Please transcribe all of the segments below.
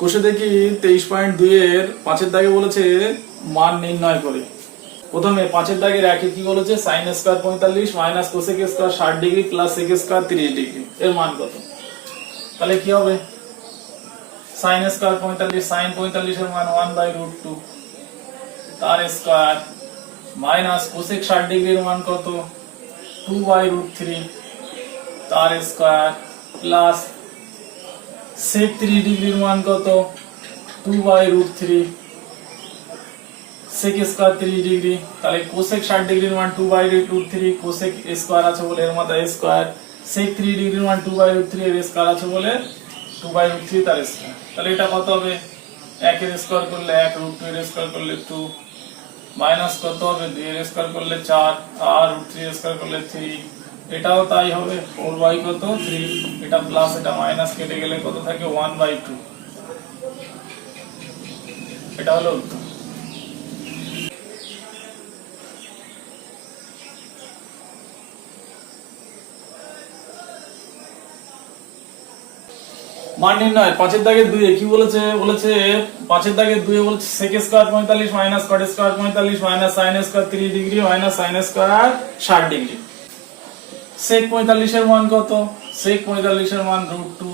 কোষে দেখি তেইশ পয়েন্ট দুইয়ের পাঁচের দাগে বলেছে মান নির্ণয় করে। প্রথমে পাঁচের দাগের একে কি বলেছে? সাইন স্কোয়ার পঁয়তাল্লিশ মাইনাস কোসেক স্কোয়ার ষাট ডিগ্রি প্লাস সেক স্কোয়ার তিরিশ ডিগ্রি এর মান কত? তাহলে কি হবে? সাইন স্কোয়ার পঁয়তাল্লিশ সাইন পঁয়তাল্লিশের মান ওয়ান বাই রুট টু তার স্কোয়ার মাইনাস কোসেক ষাট ডিগ্রির মান কত? টু বাই রুট থ্রি তার স্কোয়ার প্লাস সেক থ্রি ডিগ্রির মান কত? Two by root three sec square three degree. তাহলে কোসেক ষাট ডিগ্রির মান two by root three cosec square আছে বলে এর মাথায় স্কোয়ার সেক থ্রি ডিগ্রির মান টু বাই রুট থ্রি এর স্কোয়ার আছে বলে টু বাই রুট থ্রি তার স্কোয়ার তাহলে এটা কত হবে? একের স্কোয়ার করলে এক রুট টু এর স্কোয়ার করলে টু মাইনাস কত হবে? দুই এর স্কোয়ার করলে চার, আর রুট থ্রি স্কোয়ার করলে থ্রি এটাও তাই হবে ফোর বাই কত? থ্রি এটা প্লাস এটা মাইনাস কেটে গেলে কত থাকে? ওয়ান বাই টু এটা হলো উত্তর। মান নির্ণয় পাঁচের দাগে দুইয়ে কি বলেছে? বলেছে, পাঁচের দাগে দুইয়ে বলেছে সেক স্কোয়ার পঁয়তাল্লিশ মাইনাস কট স্কোয়ার পঁয়তাল্লিশ মাইনাস সাইন স্কোয়ার তিরিশ ডিগ্রি মাইনাস সাইন স্কোয়ার ষাট ডিগ্রি সেক পঁয়তাল্লিশের মান কত? সেক পঁয়তাল্লিশের মান রুট টু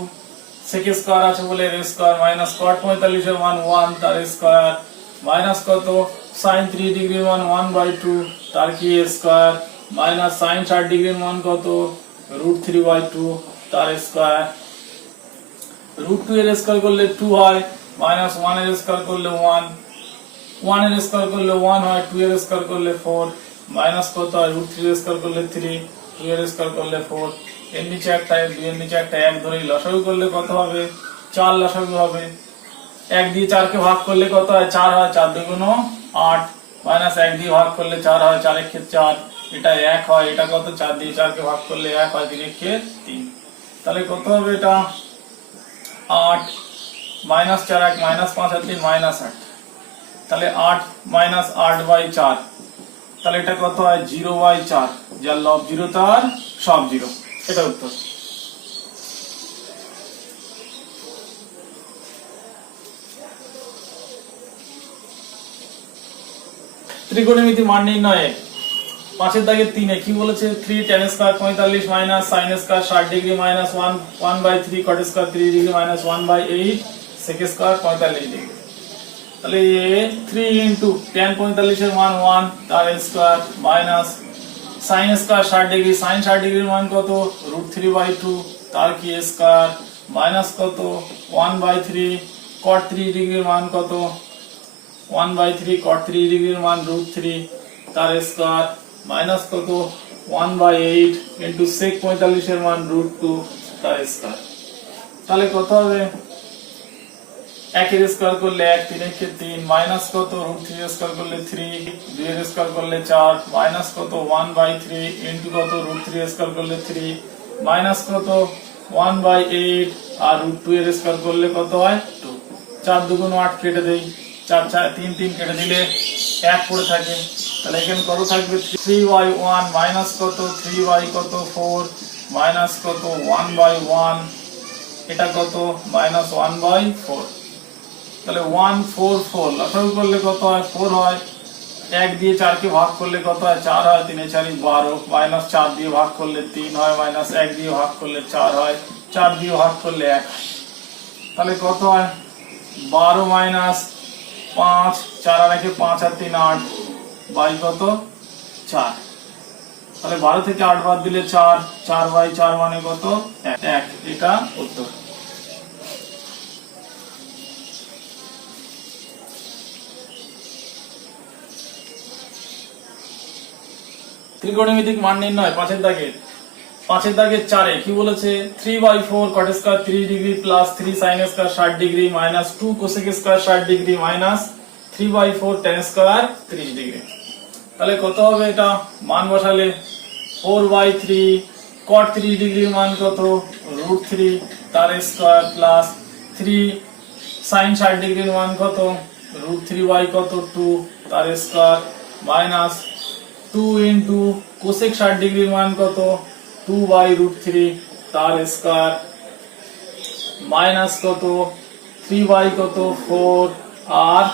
সেক স্কোয়ার আছে বলে এর স্কোয়ার মাইনাস কট পঁয়তাল্লিশের মান ওয়ান তার স্কোয়ার মাইনাস কত? সাইন থ্রি ডিগ্রির মান ওয়ান বাই টু তার কি স্কোয়ার মাইনাস সাইন ষাট ডিগ্রির মান কত? রুট থ্রি বাই টু তার স্কোয়ার রুট টু এর স্কোয়ার করলে টু হয় মাইনাস ওয়ানের স্কোয়ার করলে ওয়ান ওয়ানের স্কোয়ার করলে ওয়ান হয় টু এর স্কোয়ার করলে ফোর মাইনাস কত হয়? রুট থ্রি এর স্কোয়ার করলে থ্রি করলে ফোর এর নিচে একটা এক দুই এর নিচে একটা এক ধরেই লসাগু করলে কত হবে? চার লসাগু হবে। এক দিয়ে চারকে ভাগ করলে কত হয়? চার হয়, চার দুগুণ আট। মাইনাস এক দিয়ে ভাগ করলে চার হয় চার একে চার। এটা এক হয়, এটা কত? চার দিয়ে চারকে ভাগ করলে এক হয় তিন একে তিন। তাহলে কত হবে এটা? আট মাইনাস চার এক, মাইনাস পাঁচ আর তিন, মাইনাস আট। তাহলে আট মাইনাস আট বাই চার। তাহলে এটা কত হয়? জিরো বাই চার। যার লব জিরো, তার সব জিরো। এটা উত্তর। ত্রিকোণমিতি মান নির্ণয়ে পাঁচের দাগের তিনে কি বলেছে? থ্রি টেন স্কোয়ার পঁয়তাল্লিশ মাইনাস সাইন স্কোয়ার ষাট degree minus one one by three cot square three degree minus one by eight sec square পঁয়তাল্লিশ ডিগ্রি তাহলে থ্রি ইন্টু টেন পঁয়তাল্লিশের মান ওয়ান তার স্কোয়ার মাইনাস সাইন স্কোয়ার ষাট degree sine ষাট ডিগ্রির মান কত? রুট থ্রি বাই টু তার কি স্কোয়ার মাইনাস কত? One by three cot three ডিগ্রির মান কত? One by three cot three ডিগ্রির মান রুট থ্রি তার স্কোয়ার মাইনাস কত? One by eight into sec পঁয়তাল্লিশের মান রুট টু তার স্কোয়ার তাহলে কত হবে? একের স্কোয়ার করলে এক তিন একে তিন মাইনাস কত? রুট থ্রি স্কোয়ার করলে থ্রি দুই এর স্কোয়ার করলে চার মাইনাস কত? ওয়ান বাই থ্রি ইন্টু কত? রুট থ্রি স্কোয়ার করলে থ্রি মাইনাস কত? ওয়ান বাই এইট আর রুট টু এর স্কোয়ার করলে কত হয়? টু। চার দুগুণ আট কেটে দেই চার চার তিন তিন কেটে দিলে এক পড়ে থাকে। তাহলে এখানে কত থাকবে? থ্রি বাই ওয়ান মাইনাস কত? থ্রি বাই কত? ফোর মাইনাস কত? ওয়ান বাই ওয়ান এটা কত? Minus one by four. তাহলে ওয়ান ফোর ফোর লসাগু করলে কত হয়? ফোর হয়। এক দিয়ে চারকে ভাগ করলে কত হয়? চার হয়। তিনে চারি, বারো। মাইনাস চার দিয়ে ভাগ করলে তিন হয়। মাইনাস এক দিয়ে ভাগ করলে চার হয়। চার দিয়ে ভাগ করলে এক। তাহলে কত হয়? বারো মাইনাস পাঁচ। চার আর একে পাঁচ আর তিন আট। বাই কত? চার। তাহলে বারো থেকে আট বাদ দিলে চার। চার বাই চার মানে কত? এক। এটা উত্তর। ত্রিকোণমিতিক মান নির্ণয়, পাঁচের দাগে। পাঁচের দাগে চারে, কি বলেছে? Three by four cot square three degree plus three sine square ষাট degree minus two cosec square ষাট degree minus three by four tan square ত্রিশ ডিগ্রি তাহলে কত হবে এটা? মান বসালে four by three cot three ডিগ্রির মান কত? রুট থ্রি তার স্কোয়ার প্লাস থ্রি সাইন ষাট ডিগ্রির মান কত? রুট থ্রি বাই কত? টু তার square minus two into cosec ষাট ডিগ্রির মান কত? টু বাই রুট থ্রি তার স্কোয়ার মাইনাস কত? থ্রি বাই কত? ফোর আর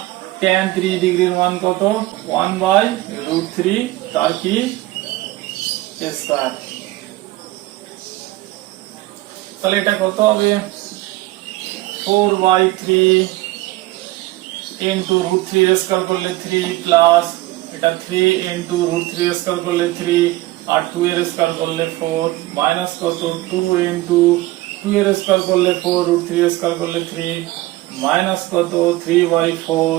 টেন থ্রি ডিগ্রির মান কত? ওয়ান বাই রুট থ্রি তার কি? স্কোয়ার তাহলে এটা কত হবে? Four by three into root three square করলে থ্রি প্লাস এটা থ্রি ইন্টু রুট থ্রি করলে থ্রি আর টু এর স্কোয়ার করলে ফোর মাইনাস কত? টু ইন্টু টু এর স্কোয়ার করলে ফোর রুট থ্রি স্কোয়ার করলে থ্রি মাইনাস কত? থ্রি বাই ফোর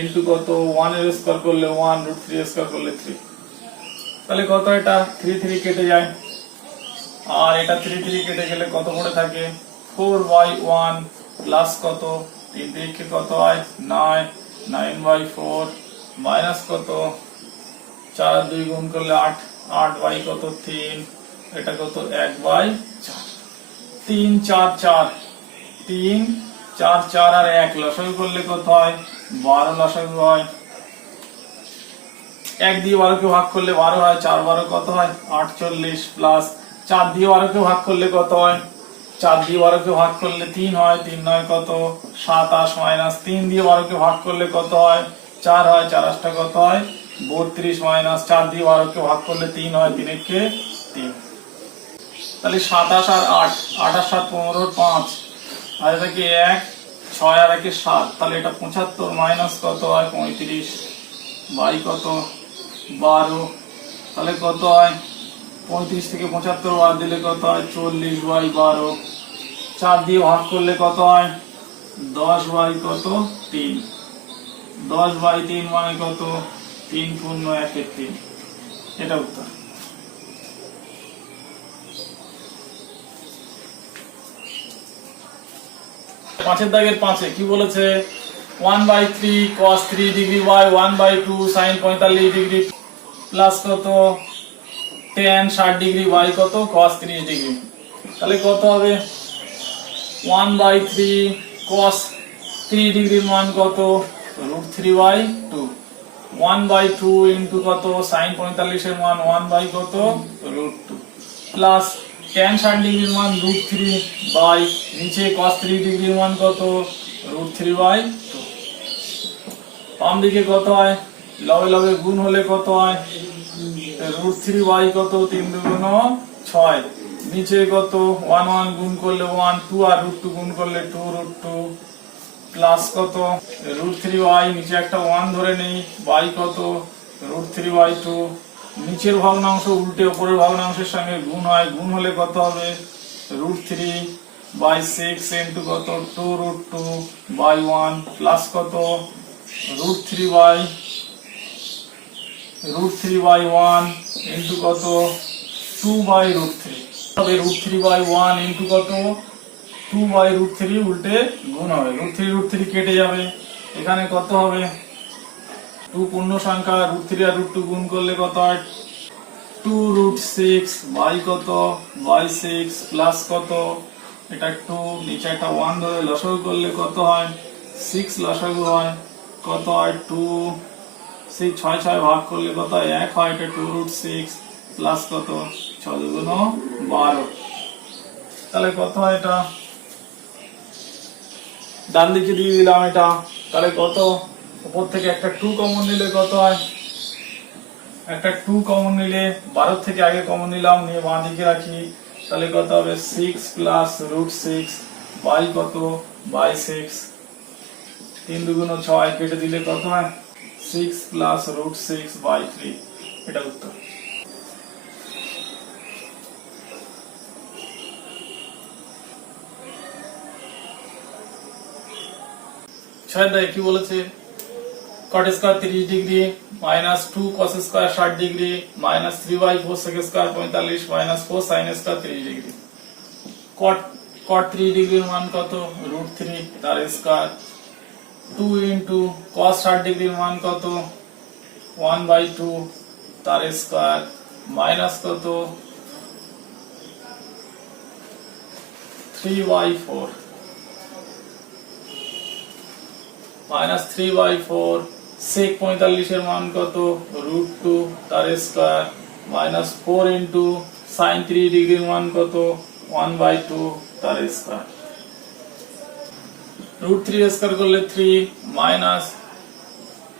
ইন্টু কত? ওয়ানের স্কোয়ার করলে ওয়ান রুট থ্রি স্কোয়ার করলে থ্রি তাহলে কত এটা? থ্রি থ্রি কেটে যায়। আর এটা থ্রি থ্রি কেটে গেলে কত করে থাকে? ফোর বাই ওয়ান প্লাস কত? তিন তিরিকে কত হয়? নয় নাইন বাই ফোর মাইনাস কত? চার দুই গুণ করলে আট আট বাই কত? তিন। এটা কত? এক বাই চার। তিন, চার চার। তিন, চার চার আর এক লসাগু করলে কত হয়? বারো লসাগু হয়। এক দিয়ে বারোকে ভাগ করলে বারো হয়, চার বারো কত হয়? আটচল্লিশ প্লাস চার দিয়ে বারোকে ভাগ করলে কত হয়? চার দিয়ে বারোকে ভাগ করলে তিন হয়, তিন নয় কত? সাতাশ মাইনাস তিন দিয়ে বারোকে ভাগ করলে কত হয়? চার হয়, চার আটটা কত হয়, বত্রিশ মাইনাস চার দিয়ে বারোকে ভাগ করলে তিন হয়, তিন একে তিন। তাহলে সাতাশ আর আট আর সাত পনেরো পাঁচ, আর এটা কি এক, ছয় আর একে সাত, তাহলে এটা পঁচাত্তর মাইনাস কত হয়, পঁয়ত্রিশ, বাই কত, বারো, তাহলে কত হয়, পঁয়ত্রিশ থেকে পঁচাত্তর বাদ দিলে কত হয়, চল্লিশ বাই বারো, চার দিয়ে ভাগ করলে কত হয়, দশ বাই কত, তিন। দশ বাই তিন মানে কত? তিন পূর্ণ একের তিন। এটা উত্তর। পাঁচের দাগের পাঁচে কি বলেছে? One by three cos three degree by one by two sine পঁয়তাল্লিশ ডিগ্রি প্লাস কত? টেন ষাট ডিগ্রি বাই কত? কস ত্রিশ ডিগ্রি। তাহলে কত হবে? One by three cos three ডিগ্রির মান কত? Root three by two one by two into কত? সাইন পঁয়তাল্লিশের মান ওয়ান বাই কত? রুট টু প্লাস টেন ষাট ডিগ্রির মান রুট থ্রি বাই নিচে কস থ্রি ডিগ্রির মান কত? রুট থ্রি বাই টু বাম দিকে কত হয়? লবে লবে গুণ হলে কত হয়? রুট থ্রি বাই কত? তিন দুগুণ ছয়। নিচে কত? ওয়ান ওয়ান গুণ করলে ওয়ান টু আর রুট টু গুণ করলে টু রুট টু প্লাস কত? রুট থ্রি ওয়াই নিচে একটা ওয়ান ধরে নেই। বাই কত? রুট থ্রি বাই টু নিচের ভগ্নাংশ উল্টে উপরের ভগ্নাংশের সঙ্গে গুণ হয়। গুণ হলে কত হবে? Root three by six into কত? Two root two by one plus কত? Root three by root three by one into কত? টু বাই রুট থ্রি তবে root three by one into কত? টু বাই রুট থ্রি উল্টে গুণ হবে। Root three root three কেটে যাবে। এখানে কত হবে? টু পূর্ণ সংখ্যা, রুট থ্রি আর রুট টু গুণ করলে কত হয়? টু রুট সিক্স, বাই কত? বাই সিক্স প্লাস কত? এটা টু, নিচে একটা ওয়ান ধরে লসাগু করলে কত হয়? সিক্স লসাগু হয়। কত হয়? টু। সেই ছয় ছয় ভাগ করলে কত হয়? এক হয়। এটা টু রুট সিক্স প্লাস কত? ছ দুগুণ বারো। তাহলে কত হয় এটা? ডান দিকে দিয়ে দিলাম এটা। তাহলে কত? উপর থেকে একটা টু কমন নিলে কত হয়? একটা টু কমন নিলে বারো থেকে আগে কমন নিলাম, নিয়ে বাঁ দিকে রাখি। তাহলে কত হবে? Six plus root six by কত? বাই সিক্স তিন দুগুণ ছয় কেটে দিলে কত হয়? Six plus root six by three এটা উত্তর। দেয় কি বলেছে? কট স্কোয়ার তিরিশ degree minus two cos square ষাট degree minus three by four sec square পঁয়তাল্লিশ মাইনাস ফোর সাইন স্কোয়ার তিরিশ ডিগ্রি কট কট থ্রি ডিগ্রির মান কত? রুট থ্রি তার স্কোয়ার টু ইন্টু কস ষাট ডিগ্রির মান কত? ওয়ান বাই টু তার স্কোয়ার মাইনাস কত? Three by four minus three by four sec পঁয়তাল্লিশের মান কত? রুট টু তার square minus four into sine three ডিগ্রির মান কত? ওয়ান বাই টু তার স্কোয়ার রুট থ্রি স্কোয়ার করলে থ্রি মাইনাস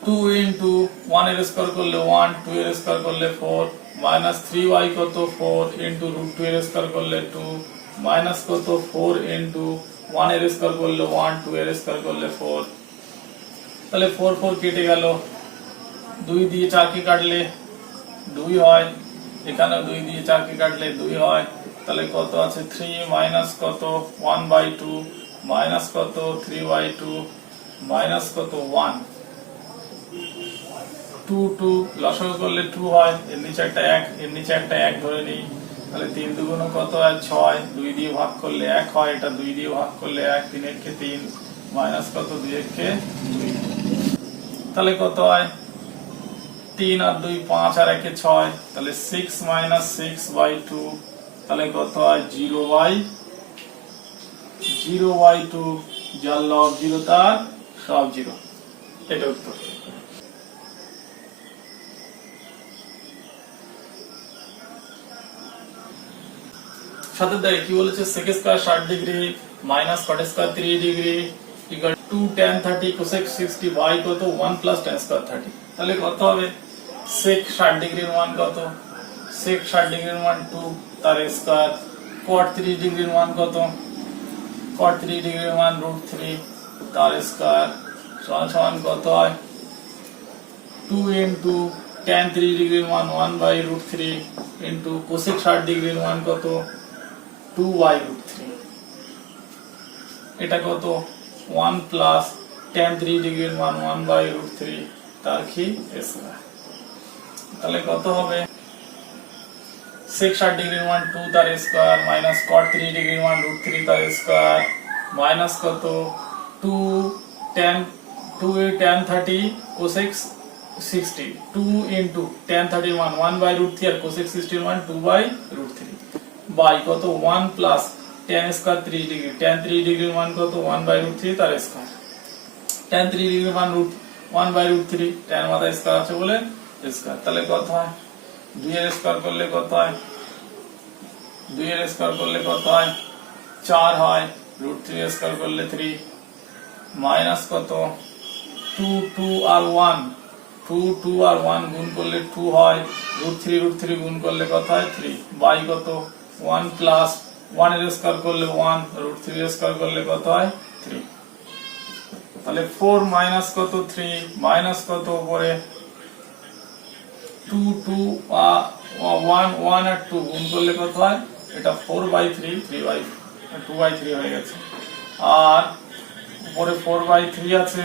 টু ইন্টু ওয়ানের স্কোয়ার করলে ওয়ান টু এর স্কোয়ার করলে ফোর মাইনাস থ্রি ওয়াই কত? ফোর ইন্টু রুট টু এর স্কোয়ার করলে টু মাইনাস কত? ফোর ইন্টু ওয়ানের স্কোয়ার করলে ওয়ান টু এর স্কোয়ার করলে ফোর তাহলে ফোর ফোর কেটে গেল। দুই দিয়ে চারকে কাটলে দুই হয়। এখানে দুই দিয়ে চারকে কাটলে দুই হয়। তাহলে কত আছে? থ্রি মাইনাস কত? ওয়ান বাই টু মাইনাস কত? থ্রি বাই টু মাইনাস কত? ওয়ান টু টু লসাগু করলে টু হয়। এর নিচে একটা এক, এর নিচে একটা এক ধরে নিই। তাহলে তিন দুগুণ কত হয়? ছয়। দুই দিয়ে ভাগ করলে এক হয়। এটা দুই দিয়ে ভাগ করলে এক তিন একে তিন। মাইনাস কত দুই একে তাহলে কত হয়? তিন আর দুই পাঁচ আর একে ছয়। তাহলে six minus six by two তাহলে কত হয়? Zero by zero by two যার লব জিরো তার সব জিরো এটা উত্তর। সাথে দেয় কি বলেছে? sec স্কয়ার ষাট degree minus cot square three degree two tan thirty cosec sixty by কত one plus tan square thirty তাহলে কত হবে? sec ষাট ডিগ্রির মান কত? sec ষাট ডিগ্রির মান টু তার স্কয়ার কট ত্রিশ ডিগ্রির মান কত? কট থ্রি ডিগ্রির মান রুট থ্রি তার স্কয়ার সমান সমান কত হয়? টু ইন্টু টেন থ্রি ডিগ্রির মান one by root three into cosec ষাট ডিগ্রির মান কত? টু বাই রুট থ্রি এটা কত? ওয়ান প্লাস টেন থ্রি ডিগ্রির মান ওয়ান বাই রুট থ্রি, তার কি? তাহলে কত হবে? সিক্স ষাট ডিগ্রির মান তার স্কয়ার মাইনাস কট থ্রি ডিগ্রির মান রুট তার স্কয়ার মাইনাস কত? Two tan two tan thirty cosec sixty two into tan থার্টির মান ওয়ান আর কোসেক্স সিক্সটির মান two by root three by কত? ওয়ান টেন স্কয়ার ত্রিশ ডিগ্রি টেন ত্রিশ ডিগ্রির মান কত ওয়ান বাই রুট থ্রি তার স্কয়ার টেন থ্রি ডিগ্রির মান root one by root three tan মাথায় স্কয়ার আছে বলে স্কয়ার তাহলে কত হয় দুই এর স্কয়ার করলে কত হয় দুই এর স্কয়ার করলে কত হয় চার হয় রুট থ্রি স্কয়ার করলে থ্রি মাইনাস কত টু টু আর ওয়ান টু টু আর ওয়ান গুণ করলে টু হয় রুট থ্রি রুট থ্রি গুণ করলে কত হয় থ্রি বাই কত ওয়ান প্লাস ওয়ানের স্কয়ার করলে ওয়ান রুট থ্রি স্কয়ার করলে কত হয়? থ্রি তাহলে ফোর মাইনাস কত? থ্রি মাইনাস কত উপরে? টু টু ওয়ান ওয়ান আর টু গুণ করলে কত হয়? এটা four by three three by two by three হয়ে গেছে। আর উপরে ফোর বাই থ্রি আছে।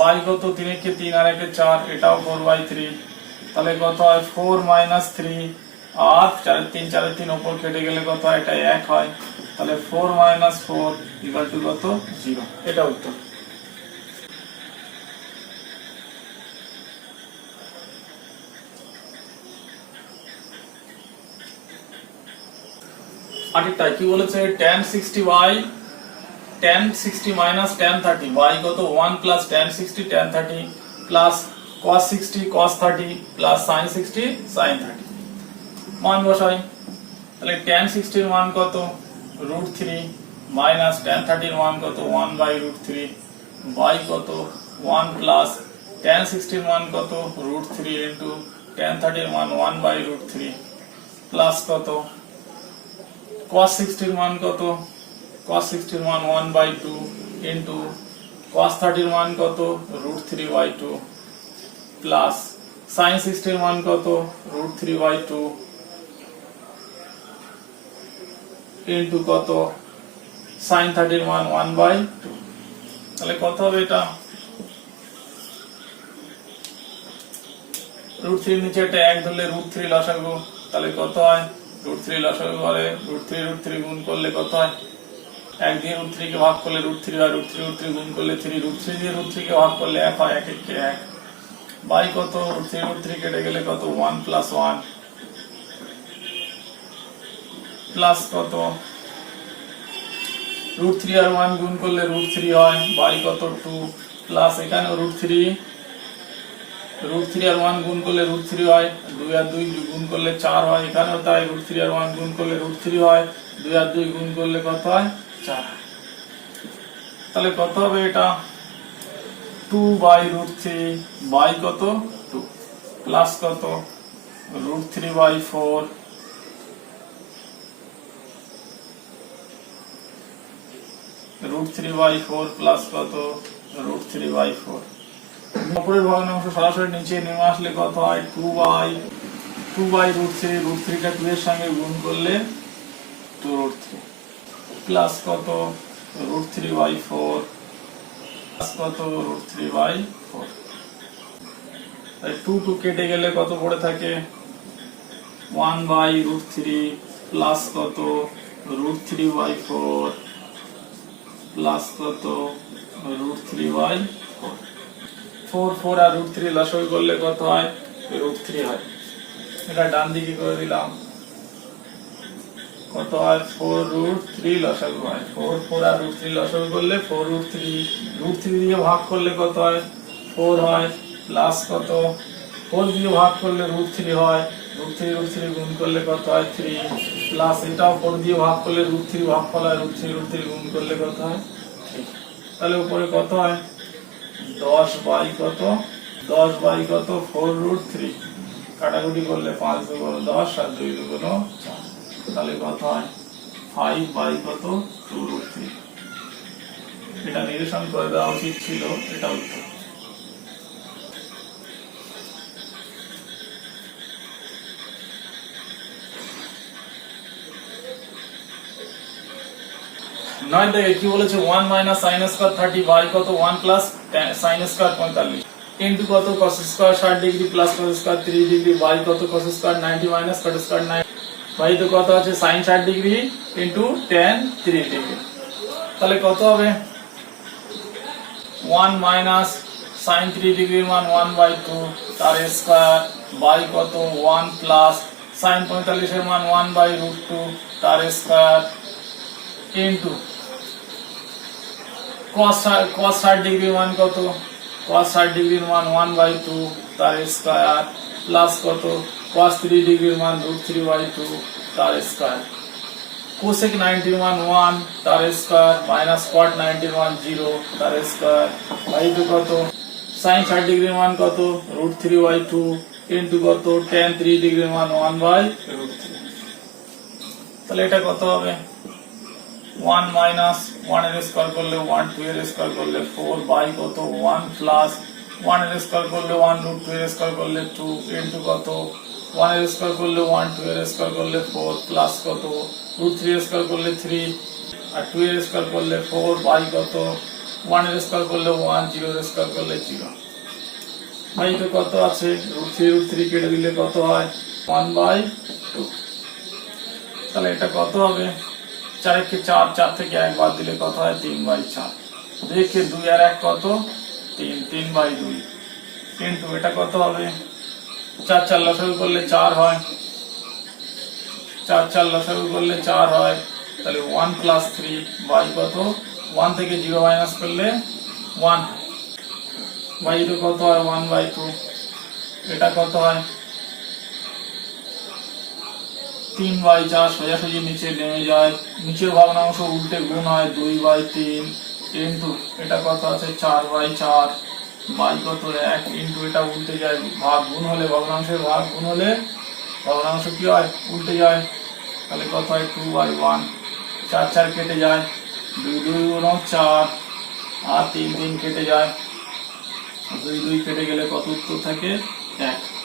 বাই কত? তিন একে তিন আর একে চার, এটাও ফোর বাই থ্রি তাহলে কত হয়? ফোর মাইনাস থ্রি আর চারের তিন চারের তিন ওপর কেটে গেলে কত এটা এক হয়। তাহলে four minus four equal two কত? জিরো এটা উত্তর। আরেকটা কি বলেছে? tan 60 by tan 60 minus tan 30 by কত? 1 plus tan 60 tan 30 plus cos 60 cos 30 plus sin 60 sin 30 মান বসাই। তাহলে tan 60 এর মান কত? রুট থ্রি মাইনাস tan 30 এর মান কত? 1 বাই রুট থ্রি বাই কত? 1 প্লাস tan 60 এর মান কত? রুট থ্রি ইন্টু tan 30 এর মান 1 বাই রুট থ্রি প্লাস কত? cos 60 এর মান কত? cos 60 এর মান 1 বাই 2 ইন্টু cos 30 এর মান কত? Root three by two plus 60 এর মান কত root three by two into কত 30 এর মান 1 বাই টু তাহলে কত হবে এটা রুট থ্রির নিচে একটা এক ধরলে রুট থ্রি লসাগু তাহলে কত হয় রুট থ্রি লসাগু করে রুট থ্রি রুট থ্রি গুণ করলে কত হয় এক দিয়ে রুট থ্রি কে ভাগ করলে রুট থ্রি হয় রুট থ্রি রুট থ্রি গুণ করলে থ্রি রুট থ্রি দিয়ে রুট থ্রি কে ভাগ করলে এক হয় এক একে এক বাই কত থ্রি রুট থ্রি কেটে গেলে কত? ওয়ান প্লাস ওয়ান প্লাস কত? রুট থ্রি আর ওয়ান গুণ করলে রুট থ্রি হয়। বাই কত? টু প্লাস এখানে রুট থ্রি রুট থ্রি আর ওয়ান গুণ করলে রুট থ্রি হয়। দুই আর দুই গুণ করলে চার হয়। এখানেও তাই রুট থ্রি আর ওয়ান গুণ করলে রুট থ্রি হয়। দুই আর দুই গুণ করলে কত হয়? চার। তাহলে কত হবে এটা? Two by root three by কত? টু প্লাস কত? Root three by four. Root three by four plus কত? Root three by four. উপরের ভগ্নাংশ সরাসরি নিচে নেমে আসলে কত হয়? Two by two by root three. Root থ্রিটা টু এর সঙ্গে গুণ করলে টু রুট থ্রি। প্লাস কত? Root three by four. Root three by four two two কেটে গেলে কত পড়ে থাকে? One by root three plus কত? Root three by four plus কত? Root three by four four R root three লসই করলে কত হয়? রুট থ্রি হয়। এটা ডান দিকে করে দিলাম। কত হয়? ফোর রুট থ্রি লসাগু হয়। ফোর ফোর আর রুট থ্রি লসাগু করলে four root three root three দিয়ে ভাগ করলে কত হয়? ফোর হয়। প্লাস কত? ফোর দিয়ে ভাগ করলে রুট থ্রি হয়। রুট থ্রি রুট থ্রি গুণ করলে কত হয়? থ্রি প্লাস এটাও ফোর দিয়ে ভাগ করলে রুট থ্রি ভাগ ফল হয়। রুট থ্রি রুট থ্রি গুণ করলে কত হয়? তাহলে উপরে কত হয়? দশ বাই কত? দশ বাই কত? ফোর রুট থ্রি কাটাকুটি করলে পাঁচ দুগুণ দশ আর দুই দুগুণ চার। তাহলে কত হয়? ফাইভ বাই কত? টু রুট থ্রি এটা নিরসন করে দেওয়া উচিত ছিল, এটা উত্তর। নয় দেখে কি বলেছে? One minus sine square thirty by কত? ওয়ান প্লাস সাইন স্কোয়ার পঁয়তাল্লিশ। ইন্টু কত? কস স্কোয়ার ষাট degree plus cos square three degree by কত? Cos square ninety minus cot square nine by তো কত আছে? সাইন ষাট degree into ten three degree. তাহলে কত হবে? ওয়ান মাইনাস সাইন থ্রি ডিগ্রির মান ওয়ান বাই টু তার স্কোয়ার বাই কত? ওয়ান প্লাস সাইন পঁয়তাল্লিশের মান ওয়ান বাই রুট টু তার স্কোয়ার ইন্টু cos ষাট ডিগ্রির মান কত? cos ষাট ডিগ্রির মান ওয়ান বাই টু তার স্কোয়ার প্লাস কত? Cos থ্রি ডিগ্রির মান রুট থ্রি বাই টু তার স্কোয়ার নাইনটির মান ওয়ান তার স্কোয়ার কট নাইনটির মান জিরো তার স্কোয়ার বাই টু কত? সাইন ষাট ডিগ্রির মান কত? Root three by two into কত? টেন থ্রি ডিগ্রির মান ওয়ান বাই রুট থ্রি তাহলে এটা কত হবে? ওয়ান মাইনাস ওয়ানের স্কোয়ার করলে ওয়ান টু এর স্কোয়ার করলে ফোর বাই কত? ওয়ান প্লাস ওয়ানের স্কোয়ার করলে ওয়ান রুট টু এর স্কোয়ার করলে টু ইন্টু কত? ওয়ানের স্কোয়ার করলে ওয়ান টু এর স্কোয়ার করলে ফোর প্লাস কত? রুট থ্রি এর স্কোয়ার করলে থ্রি আর টু এর স্কোয়ার করলে ফোর বাই কত? ওয়ানের স্কোয়ার করলে ওয়ান জিরো এর স্কোয়ার করলে জিরো বাই তো কত আছে? রুট থ্রি রুট থ্রি কেটে দিলে কত হয়? ওয়ান বাই টু তাহলে এটা কত হবে? চার একে চার চার থেকে এক বাদ দিলে কত হয়? তিন বাই চার। দেখে দুই আর এক কত? তিন তিন বাই দুই। কিন্তু এটা কত হবে? চার চার লসাগু করলে চার হয়। চার চার লসাগু করলে চার হয়। তাহলে ওয়ান প্লাস থ্রি বাই কত? ওয়ান থেকে জিরো মাইনাস করলে ওয়ান বাই টু কত হয়? ওয়ান বাই টু এটা কত হয়? তিন বাই চার সোজাসুজি নিচে নেমে যায়। নিচের ভগ্নাংশ উল্টে গুণ হয় দুই বাই তিন। ইন্টু এটা কত আছে? চার বাই চার। বাই কত এক ইন্টু এটা উল্টে যায়। ভাগ গুণ হলে ভগ্নাংশের ভাগ, গুণ হলে ভগ্নাংশ কি হয়? উল্টে যায়। তাহলে কত হয়? টু বাই ওয়ান চার চার কেটে যায়। দুই দুই গুণ চার। আর তিন তিন কেটে যায়। দুই দুই কেটে গেলে কত উত্তর থাকে? এক।